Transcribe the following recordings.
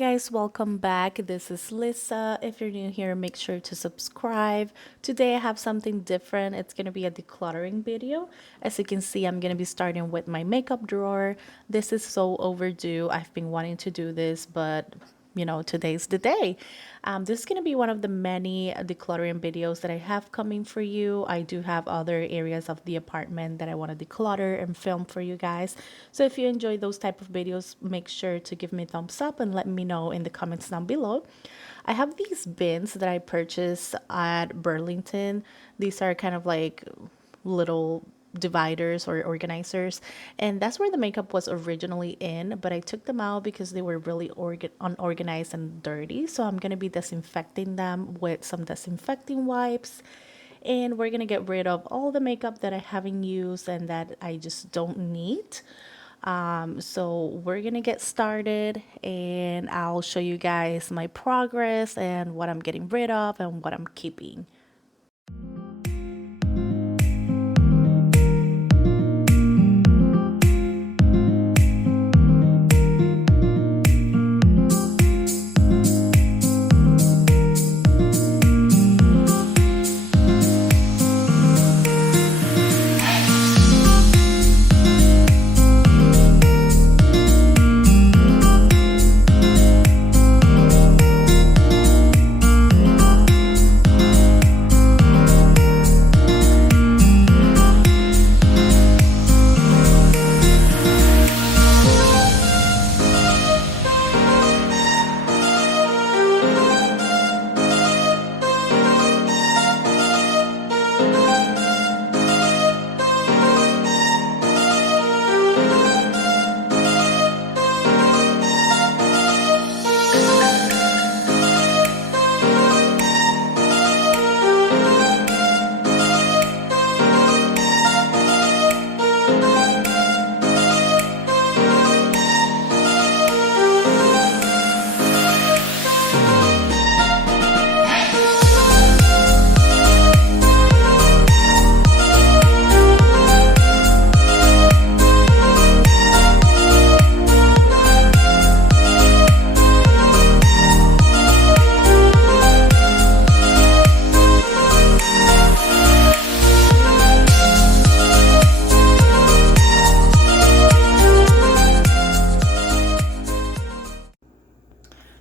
guys, welcome back. This is Lisa. If you're new here, make sure to subscribe. Today I have something different. It's going to be a decluttering video. As you can see, I'm going to be starting with my makeup drawer. This is so overdue. I've been wanting to do this, but today's the day. This is going to be one of the many decluttering videos that I have coming for you. I do have other areas of the apartment that I want to declutter and film for you guys. So if you enjoy those type of videos, make sure to give me a thumbs up and let me know in the comments down below. I have these bins that I purchased at Burlington. These are kind of like little dividers or organizers, and that's where the makeup was originally in, but I took them out because they were really unorganized and dirty. So I'm going to be disinfecting them with some disinfecting wipes, and we're going to get rid of all the makeup that I haven't used and that I just don't need. So we're gonna get started and I'll show you guys my progress and what I'm getting rid of and what I'm keeping.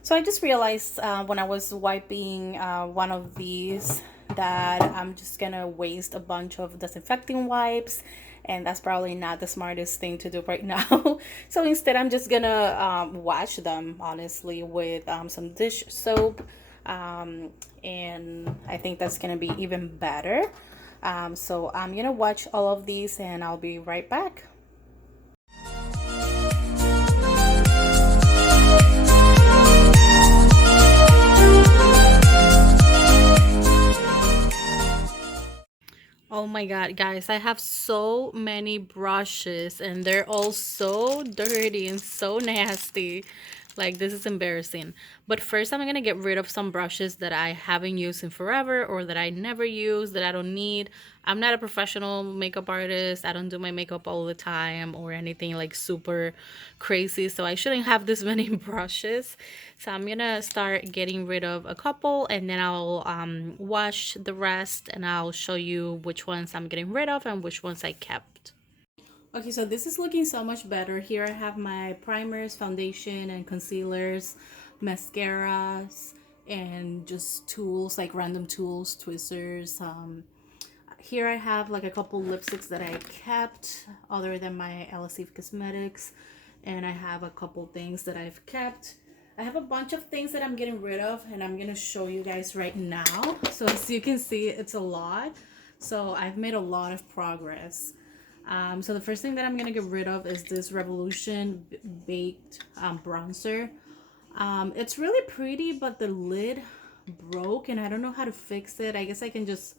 So I just realized when I was wiping one of these that I'm just gonna waste a bunch of disinfecting wipes, and that's probably not the smartest thing to do right now. So instead I'm just gonna wash them honestly with some dish soap, and I think that's gonna be even better. So I'm gonna wash all of these and I'll be right back. Oh my god, guys, I have so many brushes and they're all so dirty and so nasty. Like, this is embarrassing. But first I'm gonna get rid of some brushes that I haven't used in forever or that I never use, that I don't need. I'm not a professional makeup artist. I don't do my makeup all the time or anything like super crazy, so I shouldn't have this many brushes. So I'm gonna start getting rid of a couple and then I'll wash the rest and I'll show you which ones I'm getting rid of and which ones I kept. Okay, so this is looking so much better. Here I have my primers, foundation, and concealers, mascaras, and just tools, like random tools, tweezers. Here I have like a couple lipsticks that I kept other than my Elysee Cosmetics, and I have a couple things that I've kept. I have a bunch of things that I'm getting rid of, and I'm gonna show you guys right now. So as you can see, it's a lot. So I've made a lot of progress. So the first thing that I'm gonna get rid of is this Revolution Baked bronzer. It's really pretty, but the lid broke and I don't know how to fix it. I guess I can just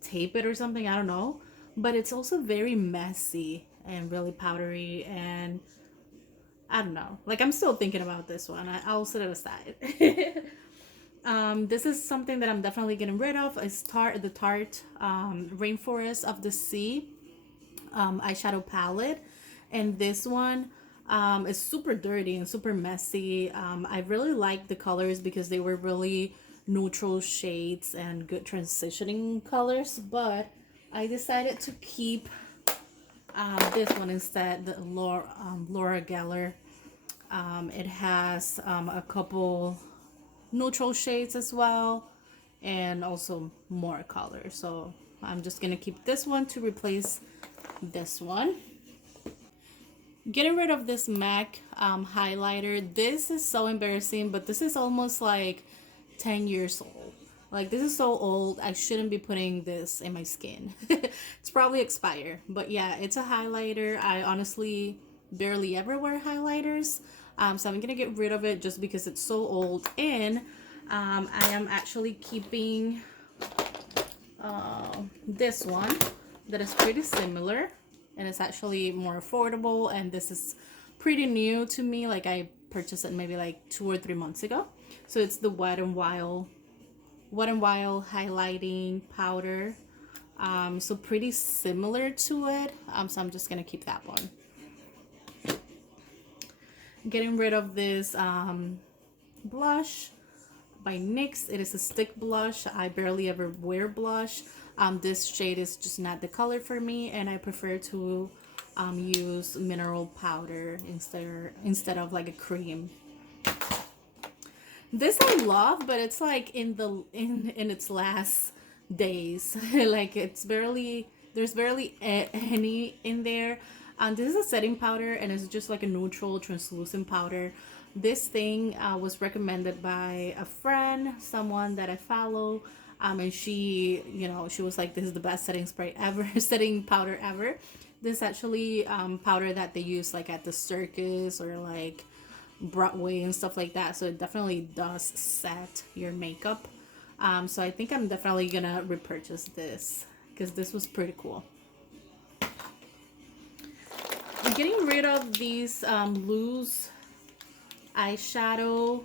tape it or something, I don't know. But it's also very messy and really powdery, and I don't know. Like, I'm still thinking about this one. I'll set it aside. This is something that I'm definitely getting rid of. Is the Tarte Rainforest of the Sea eyeshadow palette, and this one It's super dirty and super messy. I really liked the colors because they were really neutral shades and good transitioning colors, but I decided to keep this one instead, the Laura Geller. It has a couple neutral shades as well, and also more colors. So I'm just gonna keep this one to replace this one. Getting rid of this MAC highlighter. This is so embarrassing, but this is almost like 10 years old. Like, this is so old. I shouldn't be putting this in my skin. It's probably expired. But yeah, it's a highlighter. I honestly barely ever wear highlighters. So I'm gonna get rid of it just because it's so old. And I am actually keeping this one that is pretty similar, and it's actually more affordable, and this is pretty new to me. Like, I purchased it maybe like 2 or 3 months ago. So it's the Wet n Wild highlighting powder. So pretty similar to it. So I'm just gonna keep that one. Getting rid of this blush by NYX. It is a stick blush. I barely ever wear blush. This shade is just not the color for me, and I prefer to use mineral powder instead of like a cream. This I love, but it's like in its last days. Like, it's barely there's barely any in there. This is a setting powder, and it's just like a neutral translucent powder. This thing was recommended by a friend, someone that I follow, and she was like, "This is the best setting spray ever, setting powder ever." This actually powder that they use like at the circus or like Broadway and stuff like that. So it definitely does set your makeup. So I think I'm definitely gonna repurchase this because this was pretty cool. I'm getting rid of these loose eyeshadows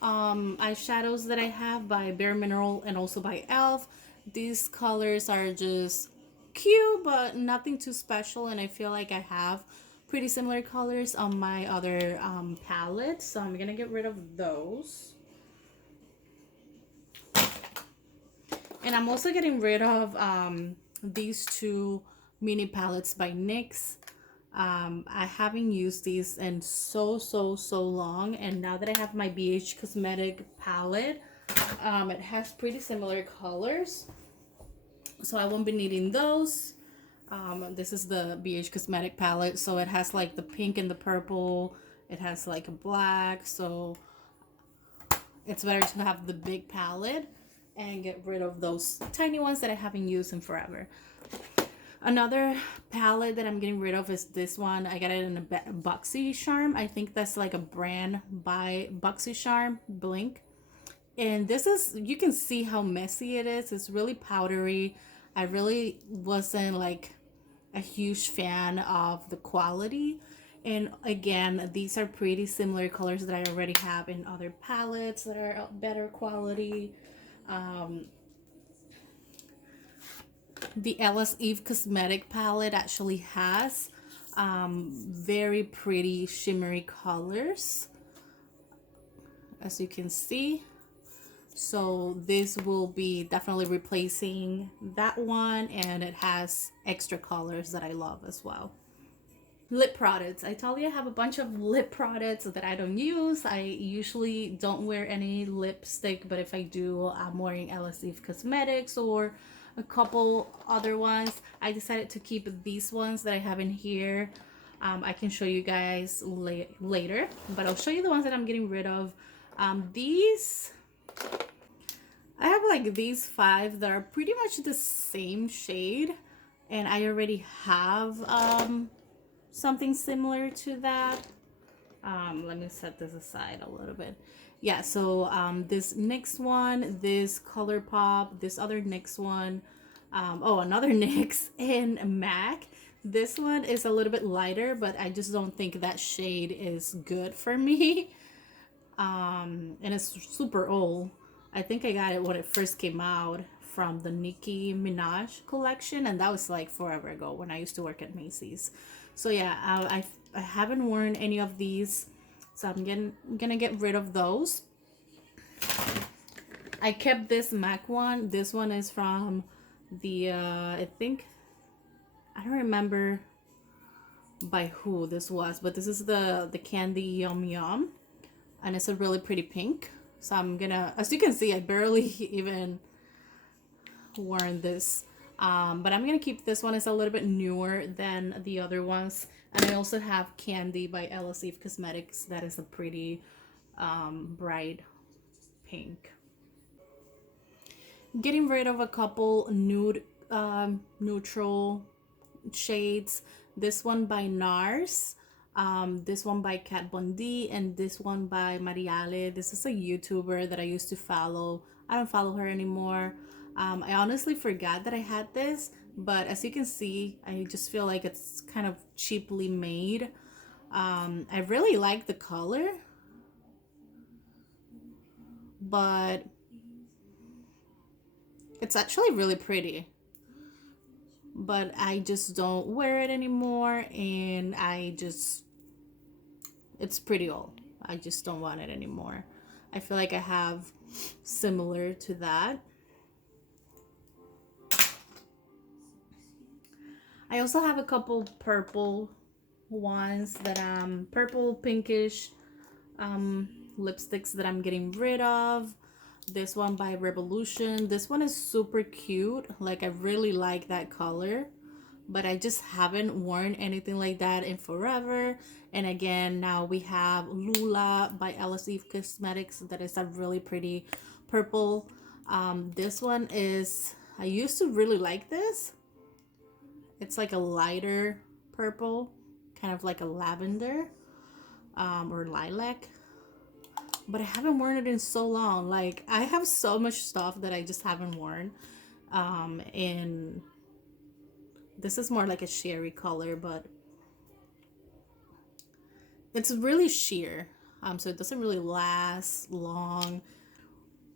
that I have by Bare Mineral and also by Elf. These colors are just cute, but nothing too special, and I feel like I have pretty similar colors on my other palette, so I'm gonna get rid of those. And I'm also getting rid of these two mini palettes by NYX. I haven't used these in so long, and now that I have my BH Cosmetic palette, it has pretty similar colors, so I won't be needing those. This is the BH Cosmetic palette, so it has like the pink and the purple. It has like a black, so it's better to have the big palette and get rid of those tiny ones that I haven't used in forever. Another palette that I'm getting rid of is this one. I got it in a Boxy Charm. I think that's like a brand by Boxy Charm, Blink. And this is, you can see how messy it is. It's really powdery. I really wasn't like a huge fan of the quality. And again, these are pretty similar colors that I already have in other palettes that are better quality. The Elysee Cosmetic palette actually has very pretty shimmery colors, as you can see. So this will be definitely replacing that one, and it has extra colors that I love as well. Lip products. I told you I have a bunch of lip products that I don't use. I usually don't wear any lipstick, but if I do, I'm wearing Elysee Cosmetics or a couple other ones. I decided to keep these ones that I have in here. I can show you guys later, but I'll show you the ones that I'm getting rid of. These, I have like these 5 that are pretty much the same shade, and I already have something similar to that. Let me set this aside a little bit. Yeah, so this NYX one, this ColourPop, this other NYX one, another NYX, and MAC. This one is a little bit lighter, but I just don't think that shade is good for me. And it's super old. I think I got it when it first came out from the Nicki Minaj collection, and that was like forever ago when I used to work at Macy's. So yeah, I haven't worn any of these, so I'm gonna get rid of those. I kept this MAC one. This one is from the I think, I don't remember by who this was, but this is the candy Yum Yum, and it's a really pretty pink. So I'm gonna, as you can see, I barely even worn this, but I'm gonna keep this one. It's a little bit newer than the other ones. And I also have Candy by Elysee Cosmetics. That is a pretty bright pink. Getting rid of a couple nude neutral shades. This one by NARS, this one by Kat Von D, and this one by Mariale. This is a YouTuber that I used to follow. I don't follow her anymore. I honestly forgot that I had this, but as you can see, I just feel like it's kind of cheaply made. I really like the color, but it's actually really pretty. But I just don't wear it anymore, and it's pretty old. I just don't want it anymore. I feel like I have similar to that. I also have a couple purple ones that purple pinkish lipsticks that I'm getting rid of. This one by Revolution. This one is super cute. Like, I really like that color, but I just haven't worn anything like that in forever. And again, now we have Lula by Elysee Cosmetics. That is a really pretty purple. This one is, I used to really like this. It's like a lighter purple, kind of like a lavender or lilac. But I haven't worn it in so long. Like, I have so much stuff that I just haven't worn. And this is more like a sherry color, but it's really sheer. So it doesn't really last long.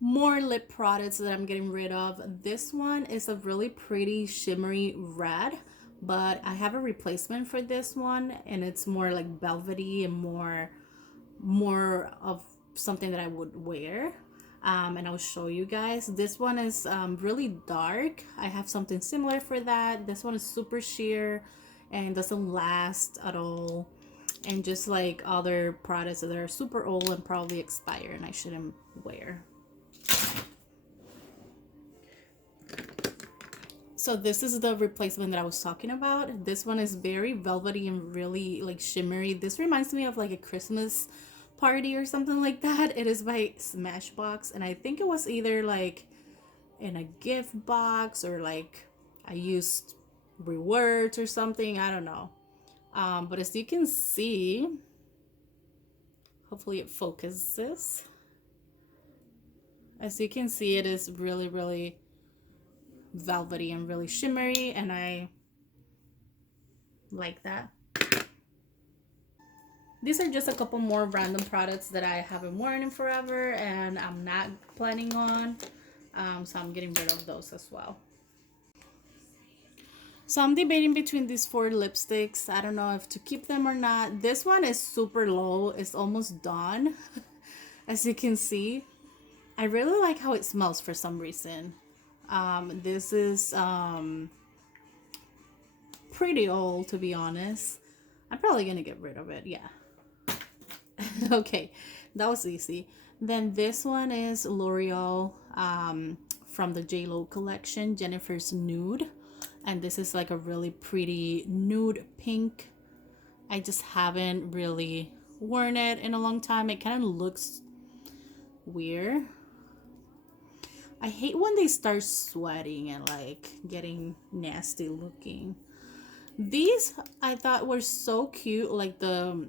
More lip products that I'm getting rid of. This one is a really pretty shimmery red, but I have a replacement for this one, and it's more like velvety and more of something that I would wear. And I'll show you guys. This one is really dark. I have something similar for that. This one is super sheer and doesn't last at all, and just like other products that are super old and probably expire and I shouldn't wear. So this is the replacement that I was talking about. This one is very velvety and really like shimmery. This reminds me of like a Christmas party or something like that. It is by Smashbox, and I think it was either like in a gift box or like I used rewards or something. I don't know. But as you can see, hopefully it focuses. As you can see, it is really, really velvety and really shimmery, and I like that. These are just a couple more random products that I haven't worn in forever and I'm not planning on. So I'm getting rid of those as well. So I'm debating between these 4 lipsticks. I don't know if to keep them or not. This one is super low. It's almost done. As you can see, I really like how it smells for some reason. This is pretty old, to be honest. I'm probably gonna get rid of it. Yeah. Okay, that was easy. Then this one is L'Oreal from the JLo collection, Jennifer's Nude. And this is like a really pretty nude pink. I just haven't really worn it in a long time. It kind of looks weird. I hate when they start sweating and like getting nasty looking. These I thought were so cute. Like the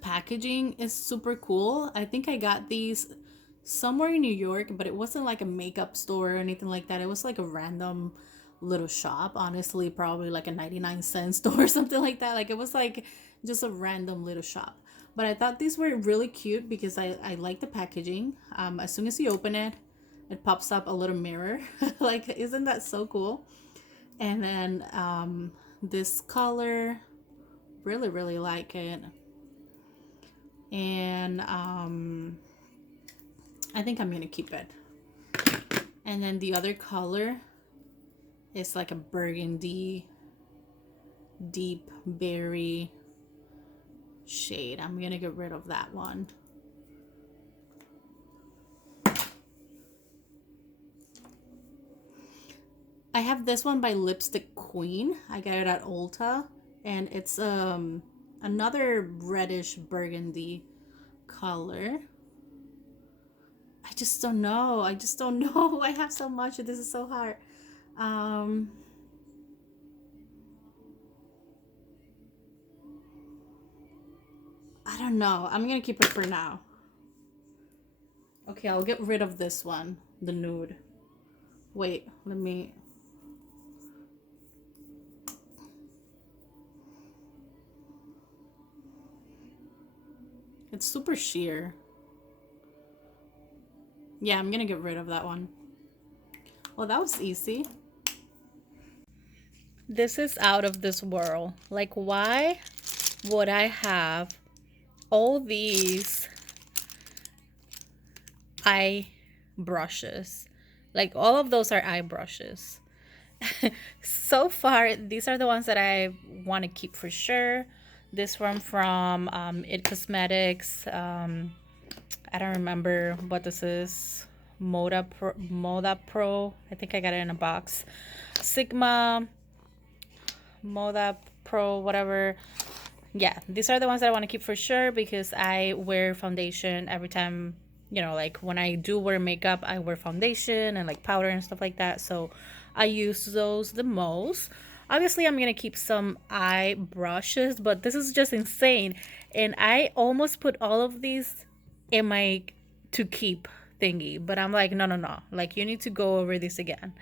packaging is super cool. I think I got these somewhere in New York, but it wasn't like a makeup store or anything like that. It was like a random little shop, honestly, probably like a 99-cent store or something like that. Like, it was like just a random little shop. But I thought these were really cute because I like the packaging. As soon as you open it, it pops up a little mirror. Like, isn't that so cool? And then this color Really, really like it. And I think I'm gonna keep it. And then the other color is like a burgundy, deep berry shade. I'm gonna get rid of that one. I have this one by Lipstick Queen. I got it at Ulta, and it's another reddish burgundy color. I just don't know. I just don't know. I have so much. This is so hard. Um, I don't know. I'm gonna keep it for now. Okay, I'll get rid of this one, the nude. Wait, let me. It's super sheer. Yeah, I'm gonna get rid of that one. Well, that was easy. This is out of this world. Like, why would I have all these eye brushes? Like, all of those are eye brushes. So far, these are the ones that I want to keep for sure. This one from It Cosmetics. I don't remember what this is. Moda Pro. I think I got it in a box. Sigma, Moda Pro, whatever. Yeah, these are the ones that I want to keep for sure because I wear foundation every time, like when I do wear makeup, I wear foundation and like powder and stuff like that. So I use those the most. Obviously, I'm going to keep some eye brushes, but this is just insane. And I almost put all of these in my to keep thingy, but I'm like, no, no, no. Like, you need to go over this again.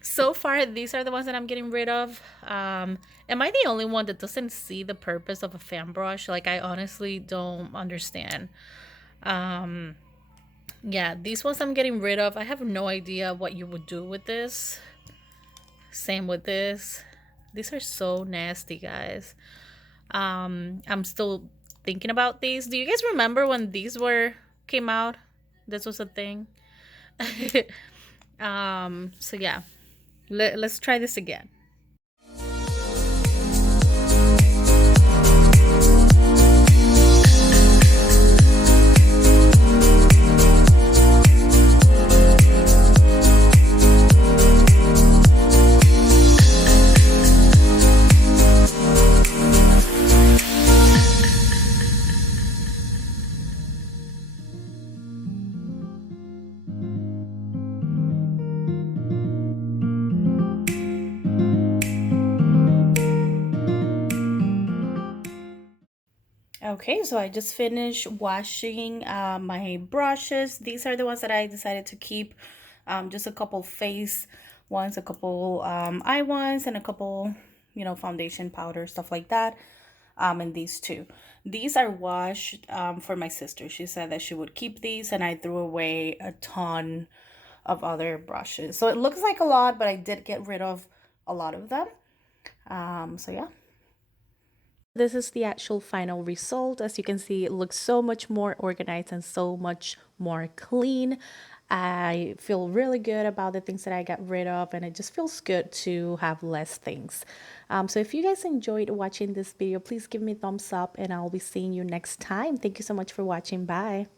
So far, these are the ones that I'm getting rid of. Am I the only one that doesn't see the purpose of a fan brush? Like, I honestly don't understand. Yeah, these ones I'm getting rid of. I have no idea what you would do with this. Same with this. These are so nasty, guys. I'm still thinking about these. Do you guys remember when these came out? This was a thing. So yeah. Let's try this again. Okay, so I just finished washing my brushes. These are the ones that I decided to keep. Just a couple face ones, a couple eye ones, and a couple, foundation powder, stuff like that. And these two. These are washed for my sister. She said that she would keep these, and I threw away a ton of other brushes. So it looks like a lot, but I did get rid of a lot of them. So yeah. This is the actual final result. As you can see, it looks so much more organized and so much more clean. I feel really good about the things that I got rid of, and it just feels good to have less things. So if you guys enjoyed watching this video, please give me a thumbs up, and I'll be seeing you next time. Thank you so much for watching. Bye.